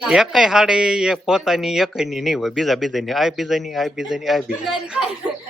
એકય હાડી એક પોતાની એકયની નહીં હોય. બીજા બીજાની, આ બીજાની આ બીજાની આ બીજાની.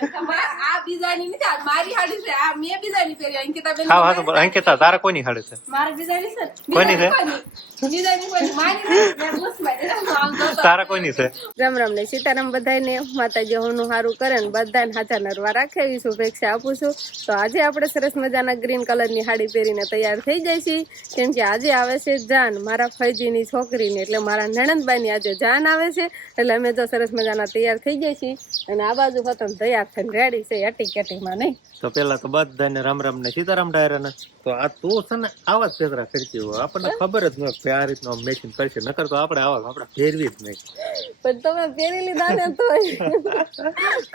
આ બીજાની નથી મારી હાડી છે આ મેં બીજાની પહેરી અંકિતા બેન હા હા અંકિતા તારે કોની હાડી છે? મારે બીજાની છે? કોની છે? બીજાની બીજાની કોની મારી નથી. મેં પૂછમાં આમ તો તો. તારા કોની છે? રામ રામ ને સીતારામ બધાને માતાજી હોનું સારું કરે ને બધાને હાથા નરવા રાખે એવી શુભેચ્છા આપું છું. તો આજે આપણે સરસ મજાના ગ્રીન કલરની સાડી પહેરીને તૈયાર થઈ જાય છીએ. કેમ કે આજે આવે છે જાન મારા ફૈજીની છોકરીને એટલે મારા નણંદબાઈની આજે જાન આવે છે. એટલે અમે જો સરસ મજાના તૈયાર થઈ જાય છીએ. અને આ બાજુ હતો તૈયાર થઈને રેડી છે કેટીમાં નહીં. તો પેલા તો બધાને રામ રામ ને સીતારામ ડાયરા તો આ તું છે ને આવા જ પેદરા કરતી હોય આપણને ખબર જ ન કે આ રીતનો મેચિંગ કરશે. નકર તો આપણે આવા આપણે ફેરવી જ નહીં. પણ તમે ફેરી લીધા ને તો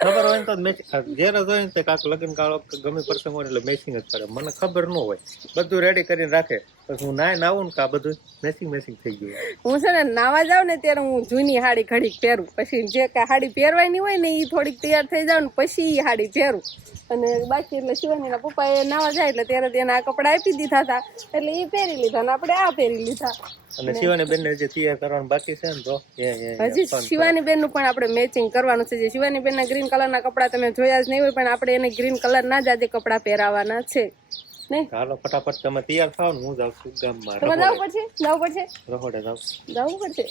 ખબર હોય ને તો મેચિંગ ઘેર જ હોય ને તે કાંક લગ્ન કાળો ગમે પ્રસંગ હોય એટલે મેચિંગ જ કરે. મને ખબર ન હોય. બધું રેડી કરીને રાખે. પછી હું નાય નાવું ને કા આ બધું મેચિંગ મેચિંગ થઈ ગયું. હું છે ને નાવા જાઉં ને ત્યારે હું જૂની હાડી ઘડીક પહેરું. પછી જે કાંઈ હાડી પહેરવાની હોય ને એ થોડીક તૈયાર થઈ જાવ ને પછી એ હાડી પહેરું. અને બાકી એટલે શિવાની પપ્પા એ નાવા જાય એટલે ત્યારે તેના આ કપડાં આપી દીધા હતા. એટલે એ પહેરી લીધા અને આપણે આ પહેરી લીધા. અને શિવાની બેન જે તૈયાર કરવાનું બાકી છે ને તો? હજી શિવાની બેનનું પણ આપણે મેચિંગ કરવાનું છે. જે શિવાની બેન ના ગ્રીન કલર ના કપડા તમે જોયા જ નહીં હોય પણ આપણે એને ગ્રીન કલર ના જ આજે કપડા પહેરાવાના છે. હાલો ફટાફટ તમે તૈયાર થાવ ને હું જાઉં છું ગામમાં. તમે જવું પડશે જવું પડશે રહોડે જાઉં. જવું પડશે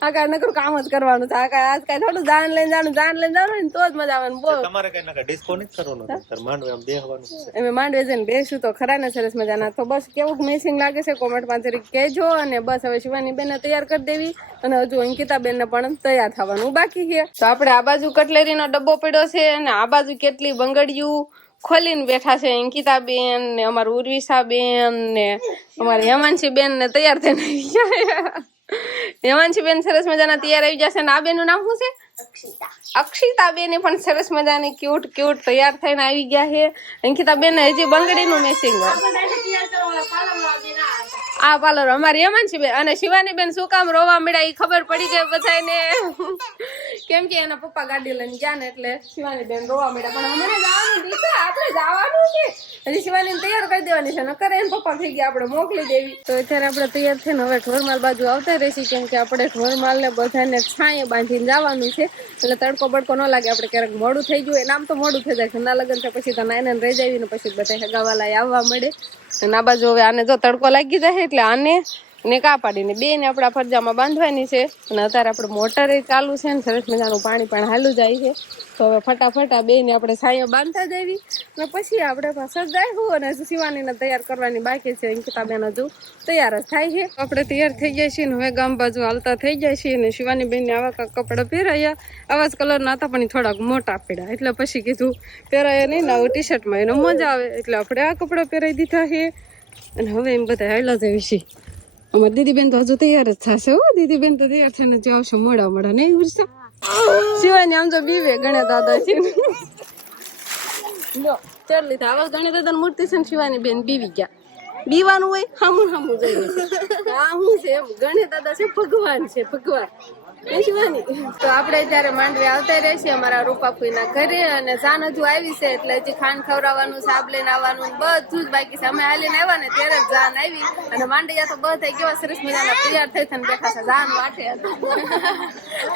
આ કાંઈ નકરું કામ જ કરવાનું છે. આ કાંઈ આજ કાંઈ થોડું જાન લઈને જવાનું જાન લઈને જાણું ને તો જ મજા આવે બોલ તમારે કઈ ના ડિસ્કોનેક્ટ કરવાનો તાર માંડવે આમ બેહવાનું એમે માંડવે જઈને બેસું તો ખરા ને સરસ મજાના. તો બસ કેવું મેસિંગ લાગે છે? કોમેન્ટમાં જરીક કહેજો અને બસ હવે શિવાની બેનને તૈયાર કરી દેવી અને હજુ અંકિતા બેનને પણ તૈયાર થવાનું બાકી છે. તો આપણે આ બાજુ કટલેરીનો ડબ્બો પડ્યો છે અને આ બાજુ કેટલી બંગડિયું ખોલીને બેઠા છે અંકિતા બેન ને અમારું ઉર્વિશા બેન ને અમારી હેમાંશી બેન ને તૈયાર થઈને હેમાંશી બેન સરસ મજાના તૈયાર આવી જશે ને આ બેનનું નામ શું છે? અક્ષિતા. બેને પણ સરસ મજાની ક્યુટ ક્યુટ તૈયાર થઈને આવી ગયા છે. અંકિતા બેન હજી બંગડીનું મેસિંગ આ પાર્લર અમારી એમાં બેન અને શિવાની બેન શું કામ રોવા મળ્યા એ ખબર પડી ગઈ બધાને. કેમ કે એના પપ્પા ગાડી લઈને ગયા ને એટલે શિવાની બેન રોવા મળ્યા પણ દીકરા આપણે જવાનું છે. હજી તૈયાર કરી દેવાની છે. નકર એને પપ્પા થઈ ગયા આપણે મોકલી દેવી. તો અત્યારે આપણે તૈયાર થઈને હવે ઢોરમાલ બાજુ આવતા રહીશું, કેમ કે આપણે ઢોરમાલ ને બધાને છાંય બાંધીને જવાનું છે. એટલે તડકો બડકો ન લાગે, આપણે ક્યારેક મોડું થઈ ગયું એનામ તો મોડું થઈ જાય. ઘરના લગ્ન છે, પછી તો નાઈને રહી જાવીને પછી બધા હગાવાલા આવવા મળે. અને આ બાજુ હવે આને જો તડકો લાગી જાય એટલે આને ને કા પાડીને. બે ને આપણા ફરજામાં બાંધવાની છે અને અત્યારે આપણે મોટર ચાલુ છે ને, સરસ મજાનું પાણી પણ હાલું જાય છે. તો હવે ફટાફટ આ બે ને આપણે છાંયો બાંધતા જવી અને પછી આપણે પાછળ હું અને શિવાનીને તૈયાર કરવાની બાકી છે અંકિતા બેન હજુ તૈયાર જ થાય છે. આપણે તૈયાર થઈ જાય છીએ ને, હવે ગામ બાજુ હાલતા થઈ જાય છીએ અને શિવાની બેનને આવા કપડાં પહેરાયા. આવા જ કલરના હતા, પણ થોડાક મોટા પડ્યા. એટલે પછી કીધું, પહેરાયા નહીં આવું ટી શર્ટમાં એનો મજા આવે. એટલે આપણે આ કપડાં પહેરાવી દીધા છે. અને હવે એમ બધા હાલા જઈએ છીએ અમારી દીદીબેન તો હજુ તૈયાર જ થશે હો. દીદી બેન તો તૈયાર થઈને જો આવશે મોડા મોડા, નહીં ઉરસા શિવાની આમ તો બીવે ગણે દાદા છે. લો, ચાલ લીધા. આવા ગણ્યા દાદા મૂર્તિ છે શિવાની બેન બીવી ગયા. બીવાનું હોય, હામું હામું જઈએ આ હું છે એમ. ગણેશ દાદા છે, ભગવાન છે, ભગવાન. એ તો આપણે જ્યારે માંડવી આવતા રહીએ અમારા રૂપાફુઈના ઘરે અને જાન હજુ આવી છે, એટલે હજી ખાંડ ખવડાવવાનું, સાબ લઈને આવવાનું, બધું જ બાકી છે. અમે હાલીને આવ્યા ને ત્યારે જ જાન આવી અને માંડવીયા તો બધા કેવા સરસ મજાના તૈયાર થઈ થઈને બેઠા છે, જાન વાટે હતા.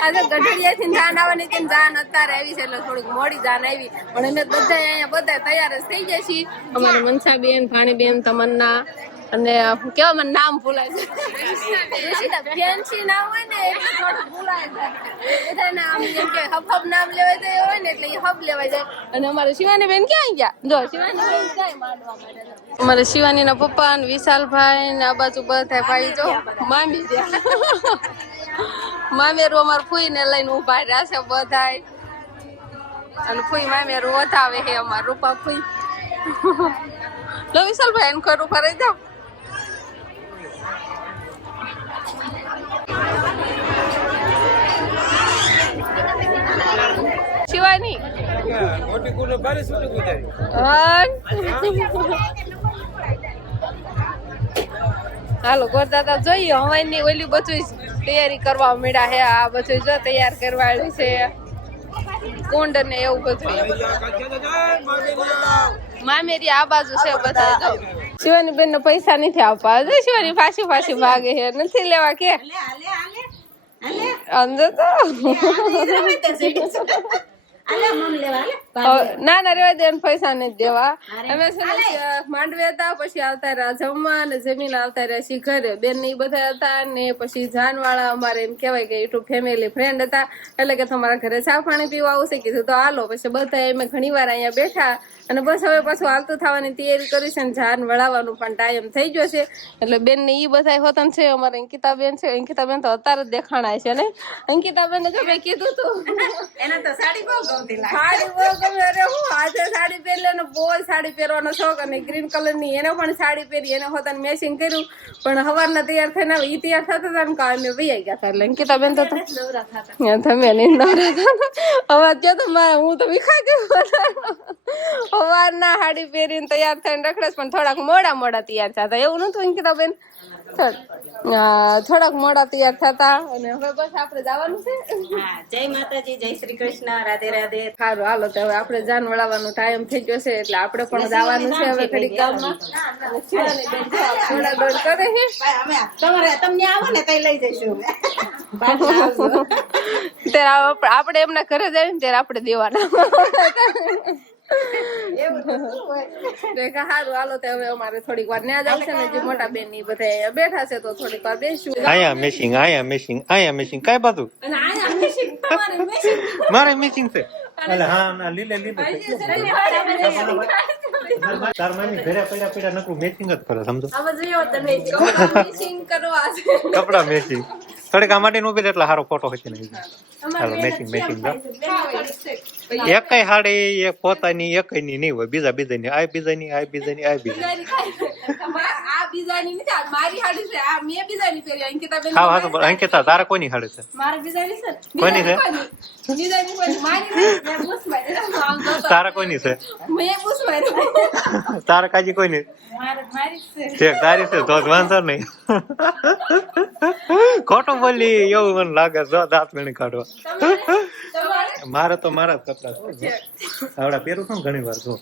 આજે ગઢડિયાથી જાન આવવાની હતી જાન અત્યારે આવી છે, એટલે થોડીક મોડી જાન આવી. પણ અમે બધા અહીંયા બધા તૈયાર જ થઈ ગયા છીએ. અમારે મનસાબેન, ભાણીબેન, તમન્ના અને હું કેવા મને નામ ભૂલાય છે. ફેન્સી નામ હોય ને એટલે થોડું ભૂલાય જાય બધાને આમ જેમ કે હબ હબ નામ લેવાય જાય હોય ને એટલે હબ લેવાય જાય અને અમારે શિવાની બેન ક્યાં ગયા? જો શિવાની બેન ક્યાંય માંડવા માટે અમારે શિવાની ના પપ્પા ને વિશાલભાઈ ને આ બાજુ બધા ભાઈ જો મામી મામેરું અમારે ફૂઈ ને લઈને ઊભા રહ્યા છે બધા અને ફૂઈ મામેરું વધાવે છે અમાર રૂપા ફૂઈ. લો વિશાલભાઈ એનું ખરું રહી જાઓ. શિવાની. હાલો ગોરદાદા જોઈએ હવાઈની ઓલી બધું તૈયારી કરવા મળ્યા હે આ બધું જો તૈયાર કરવાનું છે. કુંડ ને એવું બધું. મામેરી આ બાજુ છે બધા જો. શિવાની બેન ને પૈસા નથી આપવા. હજુ શિવાની પાછી પાછી ભાગે છે. નથી લેવા કે. અંદર તો. ના ના રેવા દે પૈસા નથી દેવા. અમે માંડવી હતા પછી આવતા રહ્યા જમવા અને જમીન આવતા રહ્યા છીએ ઘરે બેન ને બધા હતા ને પછી જાનવાળા અમારે એમ કેવાય કે એટલું ફેમિલી ફ્રેન્ડ હતા. એટલે કે તમારા ઘરે ચા પાણી પીવા આવશે. કીધું તો હાલો. પછી બધા એમ ઘણી વાર અહીંયા બેઠા. અને બસ હવે પાછું હાલતું થવાની તૈયારી કરી છે ને જાન વળાવવાનું પણ ટાઈમ થઈ ગયો છે. એટલે બેન ને ઈ બધા હોતન છે અમારે અંકિતાબેન છે. અંકિતાબેન તો અત્યારે જ દેખાણાય છે ને? અંકિતા બેન જો મેં કીધું તું. એને તો સાડી બહુ ગમતી સાડી બહુ ગમે. અરે હું આજે સાડી પહેરલે ને બહુ સાડી પહેરવાનો શોખ અને ગ્રીન કલરની એને પણ સાડી પહેરી એને હોતાને મેચિંગ કર્યું. પણ હવારના તૈયાર થઈને ઈ તૈયાર થતા હતા ને કાં અમે વૈયા ગયા હતા. એટલે અંકિતા બેન તો તમે નહીં નવરા થતા અવાજ જો તો હું તો વિખા ગયું સવારના સાડી પહેરીને તૈયાર થઈને રખડે પણ થોડાક મોડા મોડા તૈયાર થતા. એવું નતું અંકિતા બેન? થોડાક મોડા તૈયાર થતા અને હવે બસ આપણે જવાનું છે. જય માતાજી જય શ્રી કૃષ્ણ. રાધે રાધે. સારું હાલો તો હવે આપણે જાન વળાવવાનો ટાઈમ થઈ ગયો છે એટલે આપણે પણ જવાનું છે હવે ઘડી ગામમાં તમને આવો ને કઈ લઈ જઈશું ત્યારે આપ- આપણે એમના ઘરે જાય ને ત્યારે આપણે દેવાના. હાલો તો હવે અમારે થોડીક વાર ન્યા ને જે મોટા બેનની બધા બેઠા છે તો થોડીક વાર બેસું આયા મેશિંગ આયા મેશિંગ આયા મેશિંગ કઈ બાજુ. મારે મેશિંગ છે. એટલે હા ના લીલે લીલે તાર માની ઘરે પડ્યા પડ્યા નકરું મેચિંગ જ કરે સમજો? આમાં જોયો તમે કપડાં machine કરવા છે. કપડા મેચિંગ થોડીક આ માટે ઊભી એટલે સારો ફોટો હતી નહીં હાલો મેચિંગ મેચિંગ જો. એક હાડી એક પોતાની એક ની નહીં હોય. બીજા બીજાની ની બીજાની આ બીજાની આય બીજાની. બીજાની કાંઈ નથી. આ બીજાની નથી આ મારી હાડી છે. આ મેં બીજાની પહેરી અંકિતા બેન હા હા તો અંકિતા તારે કોની હાડી છે? મારે છે? કોની છે? તારે કોઈની છે. તારે કાજી કોઈ જ છે. છે તારી છે તો વાંધો નહીં. ખોટું બોલી એવું મને લાગે જો દાંત ગણી કાઢવા. મારે તો મારા જ કપડા છે આવડા પહેરું છું ઘણી વાર જો.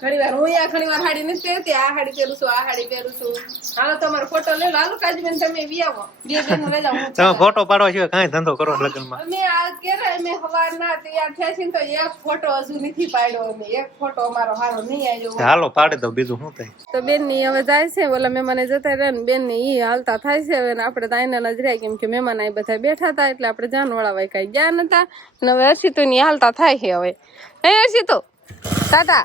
ઘણી વાર હું આ ઘણી વાર હાડી નથી પહેરતી આ હાડી પહેરું છું આ હાડી પહેરું છું. હાલો તમારો ફોટો લે લો. હાલો કાજબેન તમે વી આવો. બે બેન લઈ જાઓ તમે ફોટો પાડવા સિવાય કાંઈ ધંધો કરો લગ્નમાં. અમે આ કેરા અમે સવારના તૈયાર થયા ને તો એક ફોટો હજુ નથી પાડ્યો અમે. એક ફોટો અમારો હારો નહીં આવ્યો. હાલો પાડી દો બીજું શું થાય. તો બેનની હવે જાય છે બોલા મહેમાને જતા રહે ને બેનની ઈ હાલતા થાય છે હવે ને આપણે તો આઈને નજરે કેમ કે મહેમાન આય બધા બેઠા હતા એટલે આપણે જાન વળાવાય કઈ ગયા નતા. અને હવે અર્ષિતો ની હાલતા થાય છે હવે. હે અર્ષિતો ટાટા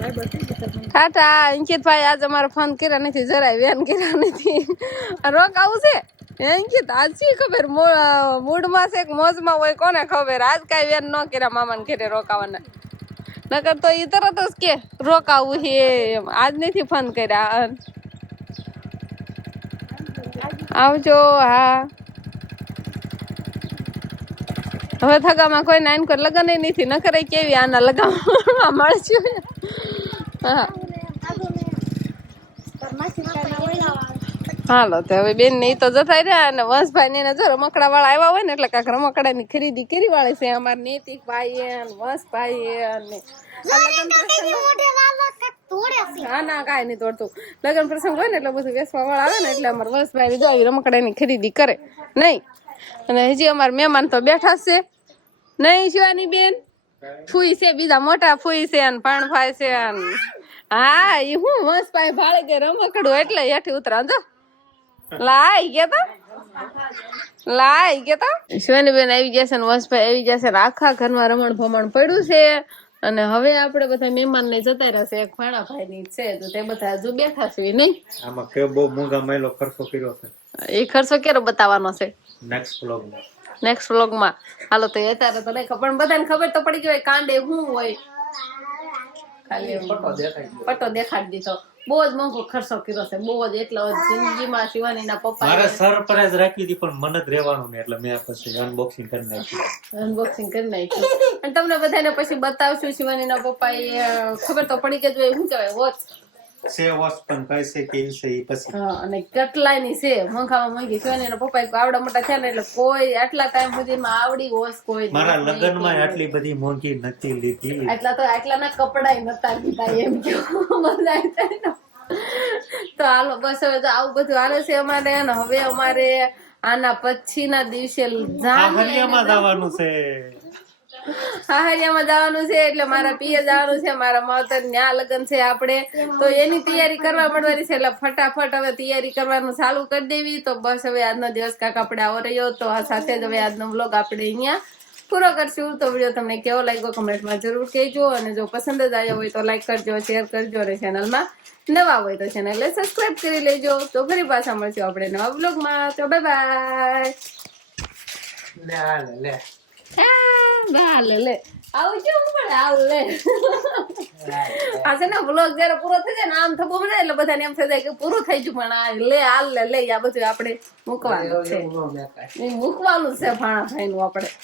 ટાટા, અંકિતભાઈ આજે અમારે ફોન કર્યા નથી, જરાય વેન કર્યા નથી. રોકાવું છે? હે અંકિત, આજ શી ખબર? મૂડમાં છે કે મોજમાં હોય કોને ખબર? આજ કાંઈ વેન ન કર્યા મામાને ઘરે રોકાવાના. નકર તો ઈ તરત જ કે, રોકાવું છે એમ. આજ નથી ફોન કર્યા. આવજો, હા. હવે થગામાં કોઈ નાઈન કર લગન નથી. ન કેવી આના લગાવવામાં મળશું. હા હાલો તો હવે બેન ને તો જતા રહ્યા અને વંશભાઈ ને જો રમકડા વાળા આવ્યા હોય ને એટલે કાંક રમકડા ની ખરીદી કરી વાળી છે અમારા નૈતિક ભાઈ વંશભાઈ અને હા ના કાંઈ નહીં તોડતું લગ્ન પ્રસંગ હોય ને એટલે બધું વેસવા વાળા આવે ને એટલે અમારે વંશભાઈ જો આવી રમકડાની ખરીદી કરે. નહીં. અને હજી અમારા મહેમાન તો બેઠા છે. નહીં શિવાની બેન? ફૂઈ છે બીજા મોટા ફૂઈ છે અને ફાય છે અને હા એ હું વંશભાઈ ભાડે કે રમકડું એટલે હેઠી ઉતરા જો. લાઈ ગયા તા લાઈ ગયા તા શિવાનીબેન આવી જશે ને વંશભાઈ આવી જશે ને આખા ઘરમાં રમણ ભમણ પડ્યું છે. અને હવે આપણે બધા મહેમાન ને જતા રહેશે એક ભાણાભાઈ ની છે તો તે બધા હજુ બેઠા છે નહીં? આમાં કે બહુ મોંઘા મહિલો ખર્ચો કર્યો છે. એ ખર્ચો ક્યારે બતાવવાનો છે? નેક્સ્ટ વ્લોગ નેક્સ્ટ વ્લોગમાં હાલો તો એ તારે તો નહીં ખબર. બધાને ખબર તો પડી ગઈ હોય કાંડે હું હોય. ખાલી પટ્ટો દેખાડી દીધો. બહુ જ મોંઘો ખર્ચો કર્યો છે. બહુ જ એટલો જિંદગીમાં જિંદગીમાં શિવાનીના પપ્પા મારે સરપ્રાઈઝ રાખી હતી પણ મને જ રહેવાનું ને એટલે મેં પછી અનબોક્સિંગ કરી નાખ્યું. અનબોક્સિંગ કરી નાખ્યું. અને તમને બધાને પછી બતાવશું શિવાનીના પપ્પા એ ખબર તો પડી કે જો શું કહેવાય વોચ. વોચ પણ છે કે છે પછી. અને છે પપ્પા આવડા મોટા થયા ને એટલે કોઈ આટલા ટાઈમ સુધીમાં આવડી વોચ કોઈ મારા લગ્નમાં આટલી બધી મોંઘી નથી લીધી. આટલા તો આટલાના કપડાય નતા લીધા એમ કેવું મજા ને. તો હાલો બસ હવે તો આવું બધું હાલે છે અમારે અને હવે અમારે આના પછીના દિવસે સાહરિયામાં જવાનું છે. હાહરિયામાં જવાનું છે એટલે મારા પિયર જવાનું છે મારા માવતર ન્યા લગ્ન છે આપણે. તો એની તૈયારી કરવા પડવાની છે એટલે ફટાફટ હવે તૈયારી કરવાનું ચાલુ કરી દેવી. તો બસ હવે આજનો દિવસ કાંક આપણે આવો રહ્યો. તો આ સાથે જ હવે આજનો વ્લોગ આપણે અહીંયા પૂરો કરશું. તો વીડિયો તમને કેવો લાગ્યો કમેન્ટમાં જરૂર કહેજો. અને જો પસંદ જ આવ્યો હોય તો લાઈક કરજો શેર કરજો અને ચેનલમાં નવા હોય તો ચેનલને સબસ્ક્રાઇબ કરી લેજો. તો ફરી પાછા મળશું આપણે નવા બ્લોગમાં તો બાય બાય લે લે હા લે લે આવું કેવું પડે આવું લે આ છે ને વ્લોગ જયારે પૂરો થઈ જાય ને આમ થબો બધા એટલે બધાને એમ થઈ જાય કે પૂરું થઈ ગયું પણ આ લે હાલ લે લે આ બધું આપણે મૂકવાનું છે. મૂકવાનું છે ભાણા ભાઈ નું આપણે.